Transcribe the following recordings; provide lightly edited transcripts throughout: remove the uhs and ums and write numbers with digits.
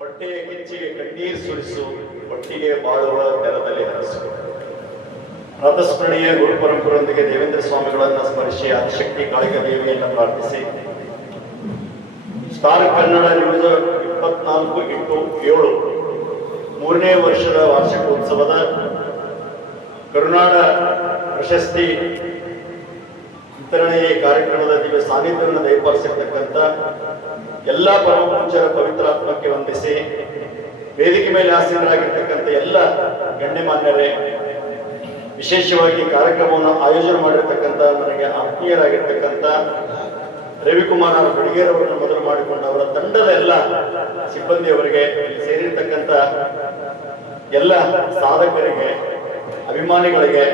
ಹೊಟ್ಟೆಯ ಕಿಚ್ಚಿಗೆ ಕಣ್ಣೀರು ಸುರಿಸು, ಒಟ್ಟಿಗೆ ಬಾಳುವ ನೆಲದಲ್ಲಿ ಹರಸು. ರಥಸ್ಮರಣೀಯ ಗುರುಪರಂಪರೊಂದಿಗೆ ದೇವೇಂದ್ರ ಸ್ವಾಮಿಗಳನ್ನು ಸ್ಮರಿಸಿ ಆದಿಶಕ್ತಿ ಕಾಳಿಕ ದೇವಿಯನ್ನು ಪ್ರಾರ್ಥಿಸಿ ಸ್ಟಾರ್ ಕನ್ನಡ ನ್ಯೂಸ್ 24/7 3ನೇ ವರ್ಷದ ವಾರ್ಷಿಕೋತ್ಸವದ ಕರುನಾಡ ಪ್ರಶಸ್ತಿ ವಿತರಣೆ ಕಾರ್ಯಕ್ರಮದ ದಿವ್ಯ ಸಾನ್ನಿಧ್ಯವನ್ನು ದಯಪಾಲಿಸಿರ್ತಕ್ಕಂಥ ಎಲ್ಲ ಪರಮಪೂಜ್ಯರ ಪವಿತ್ರಾತ್ಮಕ್ಕೆ ವಂದಿಸಿ ವೇದಿಕೆ ಮೇಲೆ ಆಸೀನರಾಗಿರ್ತಕ್ಕಂಥ ಎಲ್ಲ ಗಣ್ಯಮಾನ್ಯರೇ, ವಿಶೇಷವಾಗಿ ಕಾರ್ಯಕ್ರಮವನ್ನು ಆಯೋಜನೆ ಮಾಡಿರ್ತಕ್ಕಂಥ ನನಗೆ ಆತ್ಮೀಯರಾಗಿರ್ತಕ್ಕಂಥ ರವಿಕುಮಾರ್ ಅವರು ಬೆಳಗೇರವರನ್ನು ಮೊದಲು ಮಾಡಿಕೊಂಡು ಅವರ ತಂಡದ ಎಲ್ಲ ಸಿಬ್ಬಂದಿಯವರಿಗೆ, ಸೇರಿರ್ತಕ್ಕಂಥ ಎಲ್ಲ ಸಾಧಕರಿಗೆ, ಅಭಿಮಾನಿಗಳಿಗೆ,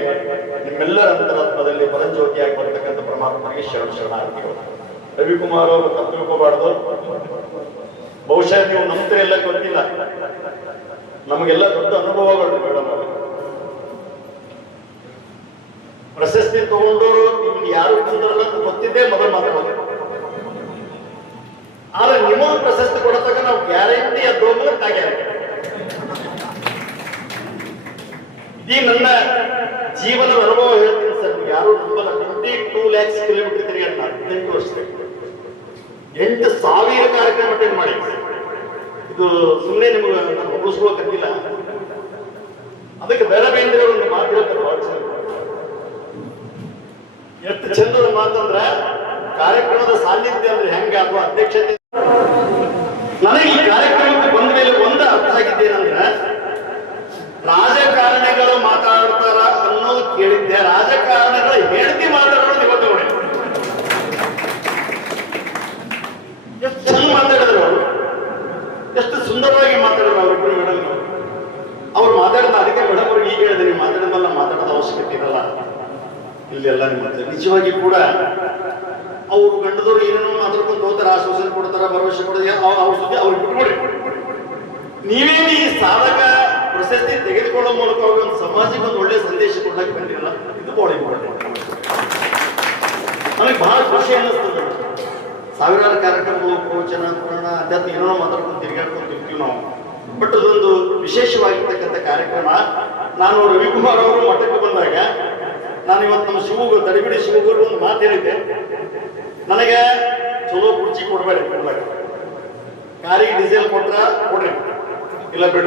ನಿಮ್ಮೆಲ್ಲರ ಅಂತರಾತ್ಮದಲ್ಲಿ ಪರಂಜ್ಯೋತಿಯಾಗಿ ಬರ್ತಕ್ಕಂಥ ಪರಮಾತ್ಮನಿಗೆ ಶರಣಾರ್ಥಿಗಳು. ರವಿಕುಮಾರ್ ಅವರು ತಪ್ಪು ತಿಳ್ಕೋಬಾರ್ದು. ಬಹುಶಃ ನೀವು ನಂಬ್ತಿರೆಲ್ಲ ಗೊತ್ತಿಲ್ಲ, ನಮಗೆಲ್ಲ ದೊಡ್ಡ ಅನುಭವಗಳು ಮೇಡಮ್ ಅವರು. ಪ್ರಶಸ್ತಿ ತಗೊಂಡವರು ನಿಮ್ಗೆ ಯಾರು ಬಂದ್ರಲ್ಲ ಗೊತ್ತಿದ್ದೇ ಮೊದಲು ಮಾತಾಡೋದು. ಆದ್ರೆ ನಿಮಗೆ ಪ್ರಶಸ್ತಿ ಕೊಡತಕ್ಕ ನಾವು ಗ್ಯಾರಂಟಿ ಅದು ಆಗ್ಯಾರ. ಈ ನನ್ನ ಜೀವನದ ಅನುಭವ ಹೇಳ್ತೀನಿ ಸರ್, ಯಾರು ನಂಬಲ್ಲ. 22 lakhs ಕಿಲೋಮೀಟರ್ ತಿರುಗಾಡ 18 ವರ್ಷದಲ್ಲಿ 8,000 ಕಾರ್ಯಕ್ರಮ ಅಟೆಂಡ್ ಮಾಡಿ. ಇದು ಸುಮ್ಮನೆ ನಿಮ್ಗೆ ನಾನು ಮುಗಿಸ್ಕೋಕಂತಿಲ್ಲ. ಅದಕ್ಕೆ ಬೇರೆ ಬೇರೆ ಒಂದು ಮಾತು ಹೇಳ್ತಾರೆ, ಎಷ್ಟು ಚಂದದ ಮಾತಂದ್ರ ಕಾರ್ಯಕ್ರಮದ ಸಾನ್ನಿಧ್ಯ ಅಂದ್ರೆ ಹೆಂಗ ಅಥವಾ ಅಧ್ಯಕ್ಷತೆ. ನನಗೆ ಈ ಕಾರ್ಯಕ್ರಮಕ್ಕೆ ಬಂದ ಮೇಲೆ ಒಂದು ಅರ್ಥ ಆಗಿದ್ದೇನಂದ್ರೆ, ರಾಜಕಾರಣಿಗಳು ಮಾತಾಡ್ತಾರ ಅನ್ನೋದು ಕೇಳಿದ್ದೆ, ರಾಜಕಾರಣಿಗಳ ಹೆಂಡತಿ ಮಾತಾಡೋದು ಇವತ್ತು ನೋಡಿ ಎಷ್ಟು ಚಂದ ಮಾತಾಡಿದ್ರು ಅವರು, ಎಷ್ಟು ಸುಂದರವಾಗಿ ಮಾತಾಡಿದ್ರು ಅವರಿಬ್ಬರು ಮೇಡಮ್. ಅವ್ರು ಮಾತಾಡಿದ ಅದಕ್ಕೆ ಮೇಡಮ್ ಅವ್ರಿಗೆ ಈಗ ಹೇಳಿದೆ, ನೀವು ಮಾತಾಡಿದ್ಮೇಲೆ ಮಾತಾಡೋದ ಅವಶ್ಯಕತೆ ಇರಲ್ಲ ಇಲ್ಲೆಲ್ಲ ನಿಮ್ಮ ನಿಜವಾಗಿ ಕೂಡ ಅವ್ರು ಗಂಡದವ್ರು ಏನೇನೋ ಮಾತಾಡ್ಕೊಂಡು ಹೋಗ್ತಾರೆ, ಆಶ್ವಾಸನೆ ಕೊಡ್ತಾರ, ಭರವಸೆ ಕೊಡೋದು, ಅವ್ರ ಸುದ್ದಿ ಅವ್ರಿಗೆ ಬಿಟ್ಕೊಡಿ. ನೀವೇನು ಈ ಸಾಧಕ ಪ್ರಶಸ್ತಿ ತೆಗೆದುಕೊಳ್ಳೋ ಮೂಲಕವಾಗಿ ಒಂದು ಸಮಾಜಕ್ಕೆ ಒಂದು ಒಳ್ಳೆ ಸಂದೇಶ ಕೊಡಕ್ಕೆ ಬಂದಿರಲ್ಲ, ಇದು ಬಹಳ ಇಂಪಾರ್ಟೆಂಟ್. ನನಗೆ ಬಹಳ ಖುಷಿ ಅನ್ನಿಸ್ತದೆ. ಸಾವಿರಾರು ಕಾರ್ಯಕ್ರಮಗಳು, ಪ್ರವಚನ, ಪುರಾಣ, ಅಧ್ಯಾತ್ಮ ಏನೋ ಮಾತಾಡ್ಕೊಂಡು ತಿರ್ಗಾಡ್ಕೊಂತಿರ್ತೀವಿ ನಾವು. ಬಟ್ ಅದೊಂದು ವಿಶೇಷವಾಗಿರ್ತಕ್ಕಂಥ ಕಾರ್ಯಕ್ರಮ. ನಾನು ರವಿಕುಮಾರ್ ಅವರು ಮಠಕ್ಕೆ ಬಂದಾಗ ನಾನು ಇವತ್ತು ನಮ್ಮ ಶಿವಗು ತಡಿಬಿಡಿ ಶಿವಗುರು ಒಂದು ಮಾತು ಹೇಳಿದ್ದೆ, ನನಗೆ ಚಲೋ ಕುರ್ಚಿ ಕೊಡ್ಬೇಡಿ, ಕೊಡ್ಬೇಕು ಕಾರಿಗೆ ಡೀಸೆಲ್ ಕೊಟ್ರ ಕೊಡ್ರಿ, ಇಲ್ಲ ಬೇಡ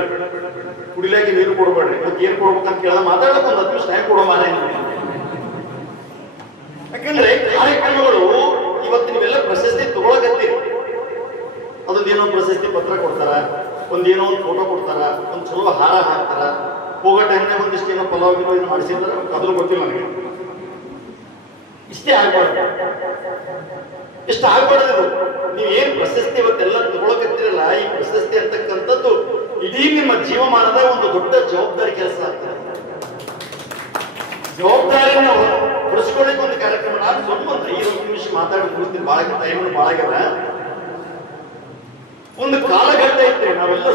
ಕುಡಿಲಾಕಿ ನೀರು ಕೊಡ್ಬೇಡ್ರಿ, ಮತ್ತೆ ಏನ್ ಕೊಡ್ಬೇಕಂತ ಕೇಳಿದ ಮಾತಾಡಕ್ಕೆ ಒಂದು 10 ನಿಮಿಷ ಟೈಮ್ ಕೊಡೋ ಮಾರೇ. ಯಾಕಂದ್ರೆ ಕಾರ್ಯಕ್ರಮಗಳು ಇವತ್ತು ನೀವೆಲ್ಲ ಪ್ರಶಸ್ತಿ ತಗೊಳಕತ್ತೀರಿ. ಅದೊಂದೇನೋ ಪ್ರಶಸ್ತಿ ಪತ್ರ ಕೊಡ್ತಾರ, ಒಂದೇನೋ ಒಂದು ಫೋಟೋ ಕೊಡ್ತಾರ, ಒಂದು ಚಲೋ ಹಾರ ಹಾಕ್ತಾರ, ಹೋಗೋ ಟೈಮ್ನಾಗ ಒಂದಿಷ್ಟು ಏನೋ ಪಲಾವ್ ಏನೋ ಮಾಡಿಸಿದ್ರೆ ಅದ್ರ ಗೊತ್ತಿಲ್ಲ ನನಗೆ. ಇಷ್ಟೇ ಆಗ್ಬಾರ್ದು, ಇಷ್ಟ ಆಗ್ಬಾರ್ದು. ನೀವೇನು ಪ್ರಶಸ್ತಿ ಇವತ್ತೆಲ್ಲ ತಗೊಳಕತ್ತೀರಲ್ಲ, ಈ ಪ್ರಶಸ್ತಿ ಅಂತಕ್ಕಂಥದ್ದು ಇಡೀ ನಿಮ್ಮ ಜೀವಮಾನದ ಒಂದು ದೊಡ್ಡ ಜವಾಬ್ದಾರಿ ಕೆಲಸ ಆಗ್ತದೆ. ಜವಾಬ್ದಾರಿನ ಹೊರಿಸ್ಕೊಳ್ಳಿಕ್ಕೆ ಒಂದು ಕಾರ್ಯಕ್ರಮ. ನಾನು ಸ್ವಲ್ಪ 5 ನಿಮಿಷ ಮಾತಾಡಿ ಮುಗಿಸ್ತೀನಿ, ಭಾಳ ಟೈಮ್ ಭಾಳ ಆಗ್ಯದ. ಒಂದು ಕಾಲಘಟ್ಟ ಐತೆ ನಾವೆಲ್ಲ